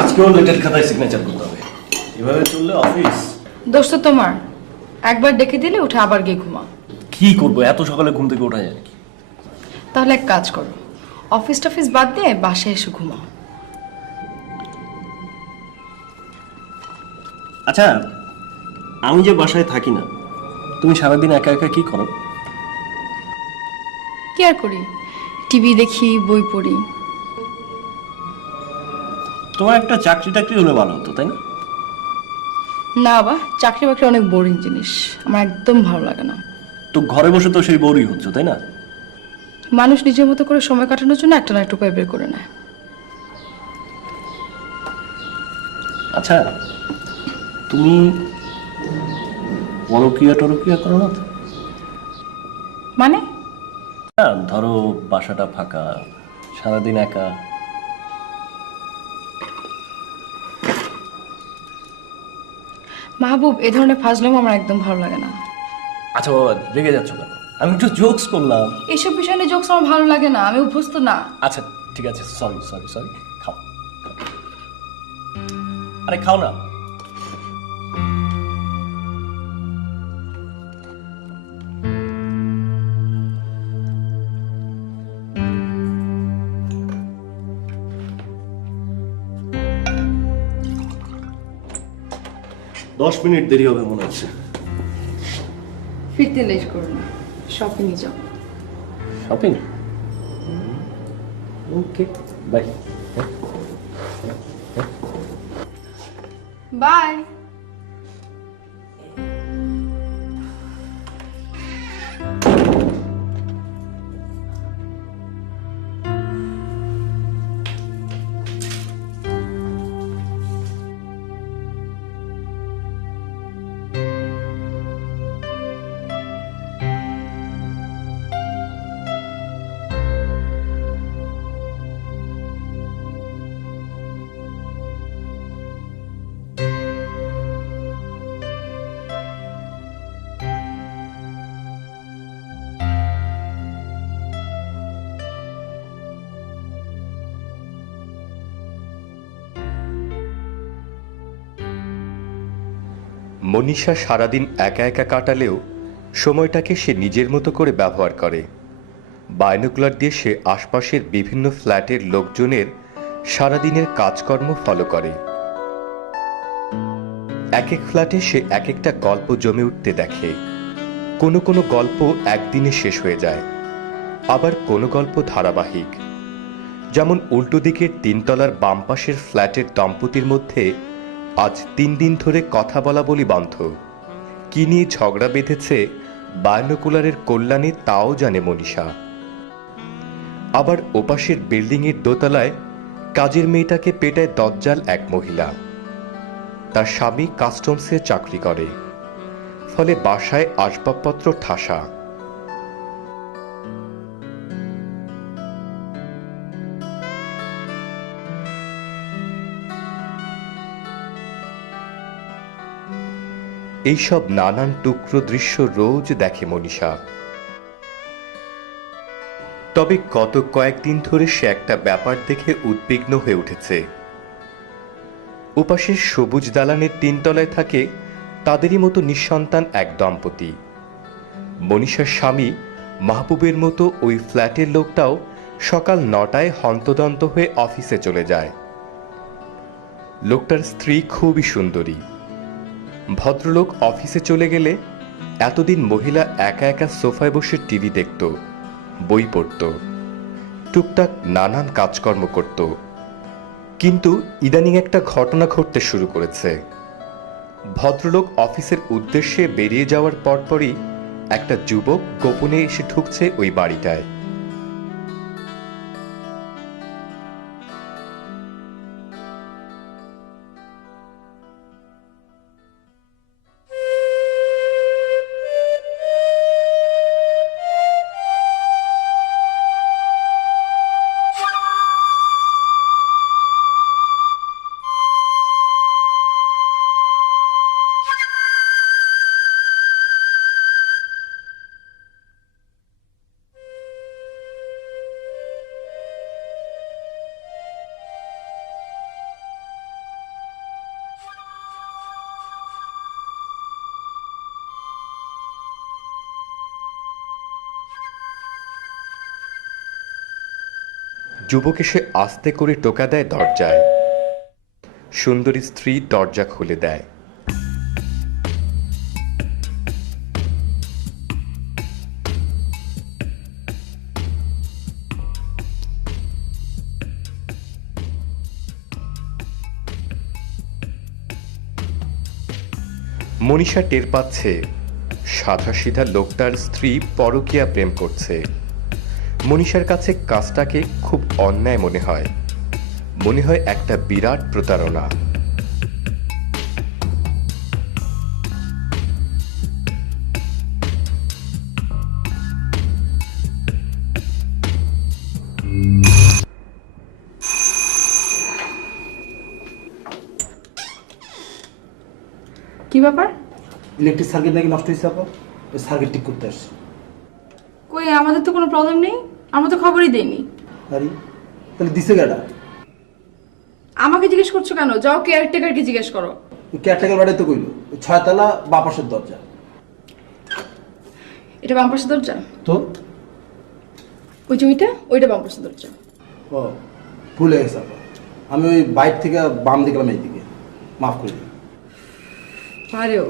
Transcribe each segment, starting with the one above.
আজকেও লেটের খাতায় সিগনেচার করতে হবে। এভাবে চললে অফিস। দোষ তো তোমার, একবার ডেকে দিলে উঠে আবার গিয়ে ঘুমাও। কি করবো, এত সকালে ঘুম থেকে ওঠা যায় নাকি? তাহলে এক কাজ করো, অফিস টফিস বাদ দিয়ে বাসায় এসে ঘুমাও। আচ্ছা, আমি যে বাসায় থাকি না, তুমি সারাদিন একা একা কি করো? কি আর করি, টিভি দেখি, বই পড়ি। তোমার একটা চাকরি টাকরি হলে ভালো হতো, তাই না? না বাবা, চাকরি বাকরি অনেক বোরিং জিনিস, আমার একদম ভালো লাগে না। তো ঘরে বসে তো সেই বোরই হচ্ছে, তাই না? মানুষ নিজের মতো করে সময় কাটানোর জন্য একটা না একটা উপায় বের করে নেয়। আচ্ছা, তুমি পরকিয়া টরকিয়া করো না তো? মানে? ধরো বাসাটা ফাঁকা, সারাদিন একা। মাহবুব, এ ধরনের ফাজলামো আমার একদম ভালো লাগে না। আচ্ছা বাবা, রেগে যাচ্ছ কেন? আমি একটু জোকস করলাম। এইসব বিষয় নিয়ে জোকস আমার ভালো লাগে না, আমি অভ্যস্ত না। আচ্ছা ঠিক আছে, সরি সরি সরি। খাও, আরে খাও না। দশ মিনিট দেরি হবে মনে হচ্ছে। ফিরতে লেট করো না, শপিংয়ে যাও। Shopping? Okay, bye. Bye. Manisha সারাদিন একা একা কাটালেও সময়টাকে সে নিজের মতো করে ব্যবহার করে। বাইনোকুলার দিয়ে সে আশপাশের বিভিন্ন ফ্ল্যাটের লোকজনের সারাদিনের কাজকর্ম ফলো করে। এক এক ফ্ল্যাটে সে এক একটা গল্প জমে উঠতে দেখে। কোনো কোনো গল্প একদিনে শেষ হয়ে যায়, আবার কোনো গল্প ধারাবাহিক। যেমন উল্টো দিকের তিনতলার বাম পাশের ফ্ল্যাটের দম্পতির মধ্যে আজ 3 দিন ধরে কথা বলা বলি বন্ধ। কি নিয়ে ঝগড়া বেঁধেছে বায়োনোকুলারের কল্যাণে তাও জানে মনীষা। আবার ওপাশের বিল্ডিংয়ের দোতলায় কাজের মেয়েটাকে পেটায় দজ্জাল এক মহিলা। তার স্বামী কাস্টমসে চাকরি করে, ফলে বাসায় আসবাবপত্র ঠাসা। এইসব নানান টুকরো দৃশ্য রোজ দেখে মনীষা। তবে গত কয়েকদিন ধরে সে একটা ব্যাপার দেখে উদ্বিগ্ন হয়ে উঠেছে। ওপাশের সবুজ দালানের তিনতলায় থাকে তাদেরই মতো নিঃসন্তান এক দম্পতি। মনীষার স্বামী মাহবুবের মতো ওই ফ্ল্যাটের লোকটাও সকাল 9টায় হন্তদন্ত হয়ে অফিসে চলে যায়। লোকটার স্ত্রী খুবই সুন্দরী। ভদ্রলোক অফিসে চলে গেলে এতদিন মহিলা একা একা সোফায় বসে টিভি দেখত, বই পড়ত, টুকটাক নানান কাজকর্ম করত। কিন্তু ইদানিং একটা ঘটনা ঘটতে শুরু করেছে। ভদ্রলোক অফিসের উদ্দেশ্যে বেরিয়ে যাওয়ার পরপরই একটা যুবক গোপনে এসে ঢুকছে ওই বাড়িটায়। যুবক এসে আস্তে করে টোকা দেয় দরজায়। সুন্দরী স্ত্রী দরজা খুলে দেয়। মনীষা টের পাচ্ছে সাধাসিধা লোকটার স্ত্রী পরকীয়া প্রেম করছে। মনীষার কাছে কাজটাকে খুব অন্যায় মনে হয়, মনে হয় একটা বিরাট প্রতারণা। কি ব্যাপার? ইলেকট্রিক সার্কিট নাকি নষ্ট হয়েছে আপা, ওই সার্কিট ঠিক করতে আসছে। কই, আমাদের তো কোনো প্রবলেম নেই, আমরা তো খবরই দেইনি। আরে তাহলে দিছে গাড়া? আমাকে জিজ্ঞেস করছো কেন? যাও কেয়ারটেকারকে জিজ্ঞেস করো। ওই কেয়ারটেকার বাড়ি তো কইলো ওই 6 তলা বাপাসের দরজা। এটা বাম পাশের দরজা? তো ওই যে ওইটা বাম পাশের দরজা। ও ভুল হয়ে গেছে আপা, আমি ওই বাইক থেকে বাম দেখলাম এইদিকে, মাফ করে দিন। পারেও।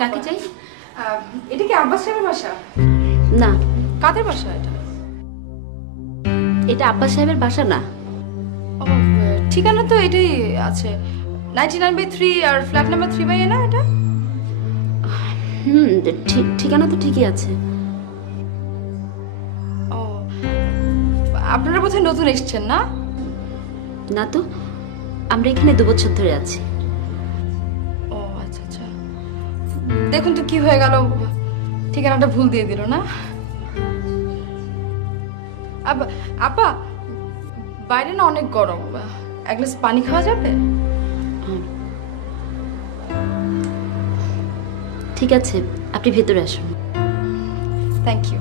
কাকে চাই? এটা কি আব্বাস সাহেবের বাসা? না, কাদের বাসা এটা? এটা আব্বাস সাহেবের বাসা না। ও, ঠিকানা তো এটাই আছে, 99/3 আর ফ্ল্যাট নাম্বার 3/A না এটা? হুম, ঠিকানা তো ঠিকই আছে। ও, আপনারা বোধহয় নতুন এসেছেন না? না তো, আমরা এখানে 2 বছর ধরে আছি। ও আচ্ছা আচ্ছা, দেখুন তো কি হয়ে গেল, ঠিকানাটা ভুল দিয়ে দিল না। আপা, বাইরে না অনেক গরম, এক গ্লাস পানি খাওয়া যাবে? ঠিক আছে, আপনি ভেতরে আসুন। Thank you.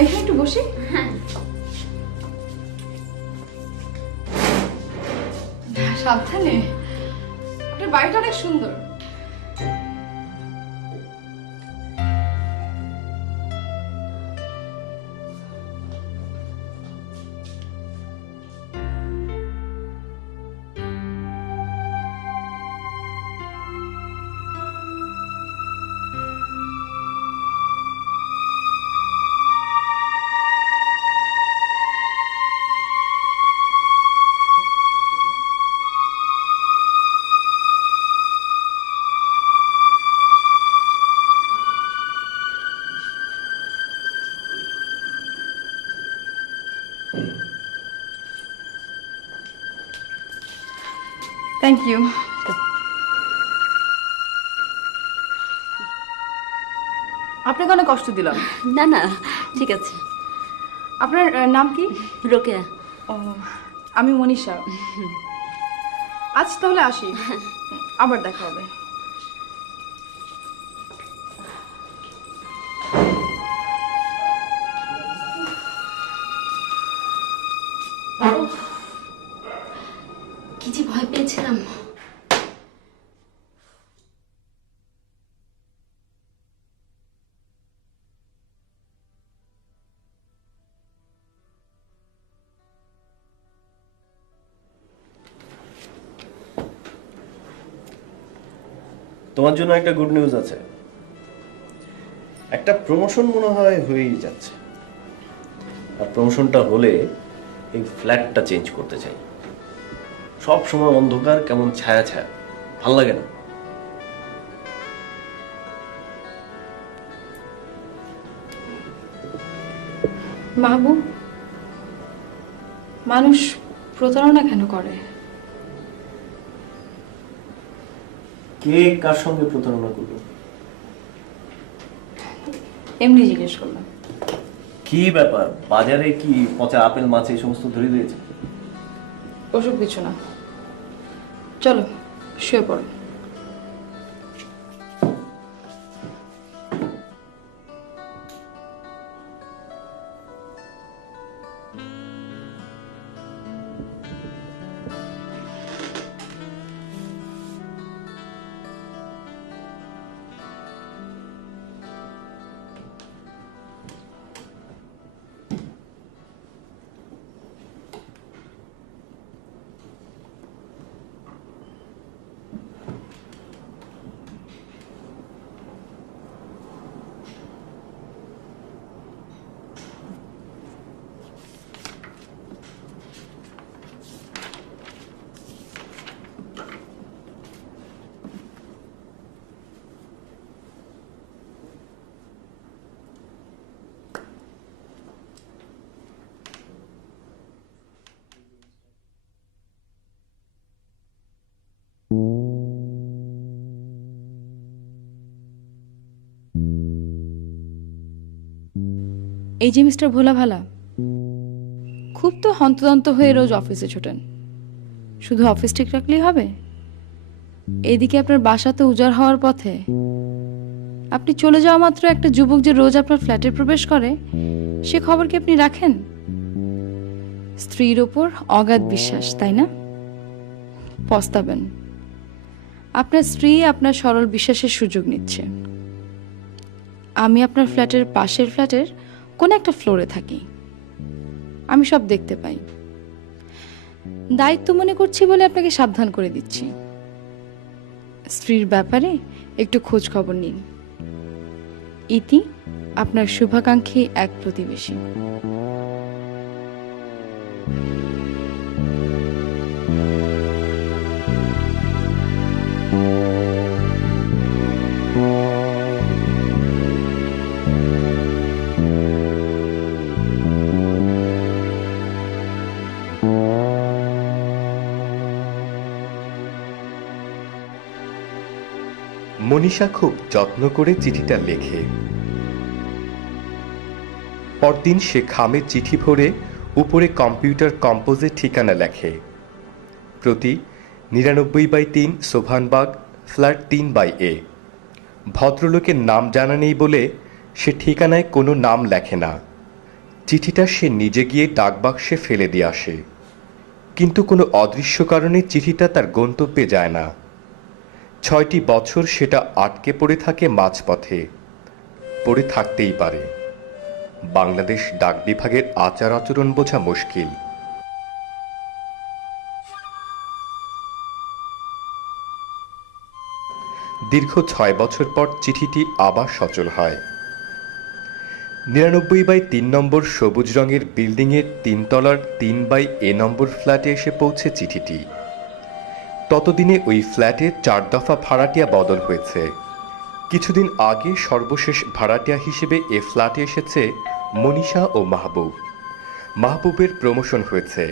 এখানে একটু বসি। সাবধানে, আপনার বাড়িটা অনেক সুন্দর। Thank you. আপনাকে অনেক কষ্ট দিলাম। না না, ঠিক আছে। আপনার নাম কি? রোকেয়া। ও, আমি মনীষা। আজ তাহলে আসি, আবার দেখা হবে। কি যে ভয় পেয়েছিলাম। তোমার জন্য একটা গুড নিউজ আছে। একটা প্রমোশন মনে হয় হয়েই যাচ্ছে, আর প্রমোশনটা হলে এই ফ্ল্যাটটা চেঞ্জ করতে চাই। সব সময় অন্ধকার, কেমন ছায়া ছায়া, ভাল লাগে না। মাহবুব, মানুষ প্রতারণা কেন করে? কে কার সঙ্গে প্রতারণা করবে? এমনি জিজ্ঞেস করলাম। কি ব্যাপার, বাজারে কি পচা আপেল মাছ এই সমস্ত ধরে দিয়েছে? ওসব কিছু না, চলো শুয়ে পড়ো। এই যে মিস্টার ভোলা ভালা, খুব তো হন্তদন্ত হয়ে রোজ অফিসে ছোটেন। শুধু অফিস ঠিক রাখলেই হবে? এইদিকে আপনার বাসা তো উজাড় হওয়ার পথে। আপনি চলে যাওয়া মাত্র একটা যুবক যে রোজ আপনার ফ্ল্যাটে প্রবেশ করে, সে খবর কি আপনি রাখেন? স্ত্রীর ওপর অগাধ বিশ্বাস, তাই না? পস্তাবেন। আপনার স্ত্রী আপনার সরল বিশ্বাসের সুযোগ নিচ্ছে। আমি আপনার ফ্ল্যাটের পাশের ফ্ল্যাটের কোন একটা ফ্লোরে থাকি, আমি সব দেখতে পাই। দায়িত্ব মনে করছি বলে আপনাকে সাবধান করে দিচ্ছি। স্ত্রীর ব্যাপারে একটু খোঁজ খবর নিন। ইতি, আপনার শুভাকাঙ্ক্ষী এক প্রতিবেশী। মনীষা খুব যত্ন করে চিঠিটা লেখে। পরদিন সে খামে চিঠি ভরে উপরে কম্পিউটার কম্পোজে ঠিকানা লেখে। প্রতি 99/3 সোভানবাগ, ফ্ল্যাট 3/A। ভদ্রলোকের নাম জানা নেই বলে সে ঠিকানায় কোনো নাম লেখে না। চিঠিটা সে নিজে গিয়ে ডাকবাক্সে ফেলে দিয়ে আসে, কিন্তু কোনো অদৃশ্য কারণে চিঠিটা তার গন্তব্যে যায় না। 6টি বছর সেটা আটকে পড়ে থাকে মাঝপথে। পড়ে থাকতেই পারে। বাংলাদেশ ডাক বিভাগের আচার আচরণ বোঝা মুশকিল। দীর্ঘ 6 বছর পর চিঠিটি আবার সচল হয়। 99/3 নম্বর সবুজ রঙের বিল্ডিংয়ের 3 তলার 3/A নম্বর ফ্ল্যাটে এসে পৌঁছে চিঠিটি। ততদিনে ওই ফ্ল্যাটে 4 দফা ভাড়াটিয়া বদল হয়েছে। কিছুদিন আগে সর্বশেষ ভাড়াটিয়া হিসেবে এ ফ্ল্যাটে এসেছে মনীষা ও মাহবুব। মাহবুবের প্রমোশন হয়েছে,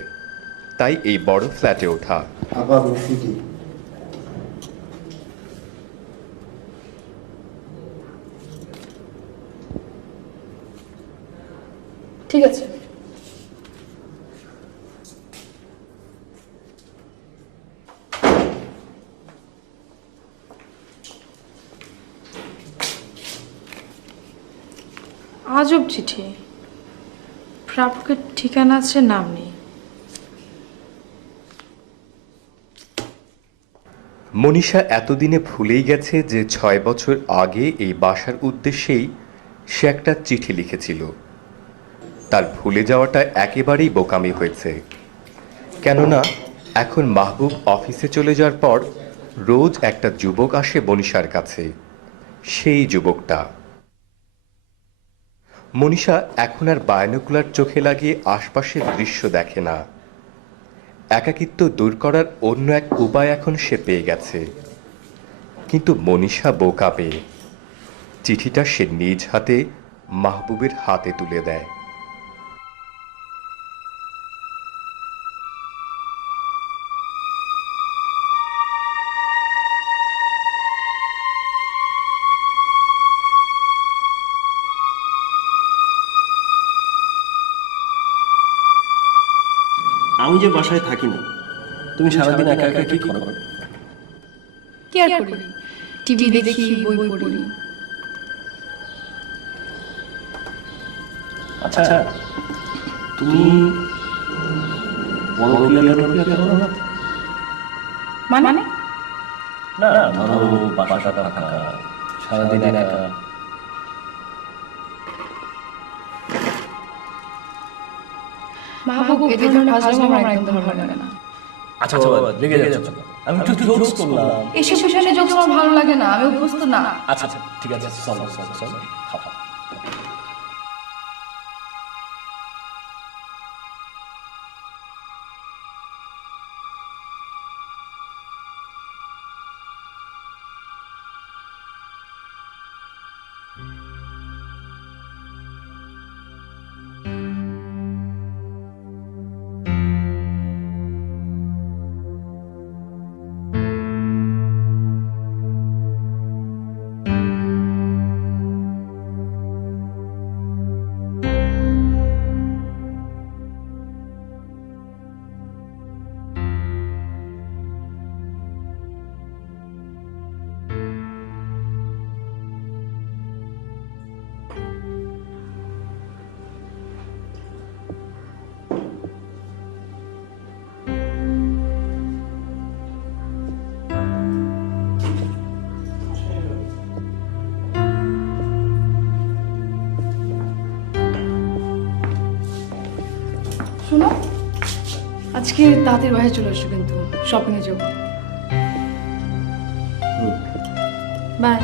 তাই এই বড় ফ্ল্যাটে ওঠা। আবার রফিকি। ঠিক আছে, আজব চিঠি, প্রাপকের ঠিকানা আছে, নাম নেই। মনীষা এতদিনে ভুলেই গেছে যে 6 বছর আগে এই বাসার উদ্দেশ্যেই সে একটা চিঠি লিখেছিল। তার ভুলে যাওয়াটা একেবারেই বোকামি হয়েছে, কেননা এখন মাহবুব অফিসে চলে যাওয়ার পর রোজ একটা যুবক আসে মনীষার কাছে। সেই যুবকটা মনীষা এখন আর বায়োনোকুলার চোখে লাগিয়ে আশপাশের দৃশ্য দেখে না। একাকিত্ব দূর করার অন্য এক উপায় এখন সে পেয়ে গেছে। কিন্তু মনীষা বোকা পেয়ে চিঠিটা সে নিজ হাতে মাহবুবের হাতে তুলে দেয়। আমি যে বাসায় থাকি না, তুমি সারাদিন একা একা কি করো? কি আর করি, টিভি দেখি, বই পড়ি। আচ্ছা, তুমি পরকীয়া করো না? মানে না, ধরো বাসাটা ফাঁকা, সারাদিন একা। মাহবুব, এই ধরনের ফাজলামো আমার একদম ভালো লাগে না। আচ্ছা বাবা, রেগে যাচ্ছ? আমি একটু জোকস করলাম। এসব বিষয়ে জোকস আমার ভালো লাগে না, আমি অভ্যস্ত না। আচ্ছা ঠিক আছে, চলো খাও। শোনো, আজকে তাঁতের বাইরে চলে এসো, কিন্তু শপিং এ যাবো। বাই।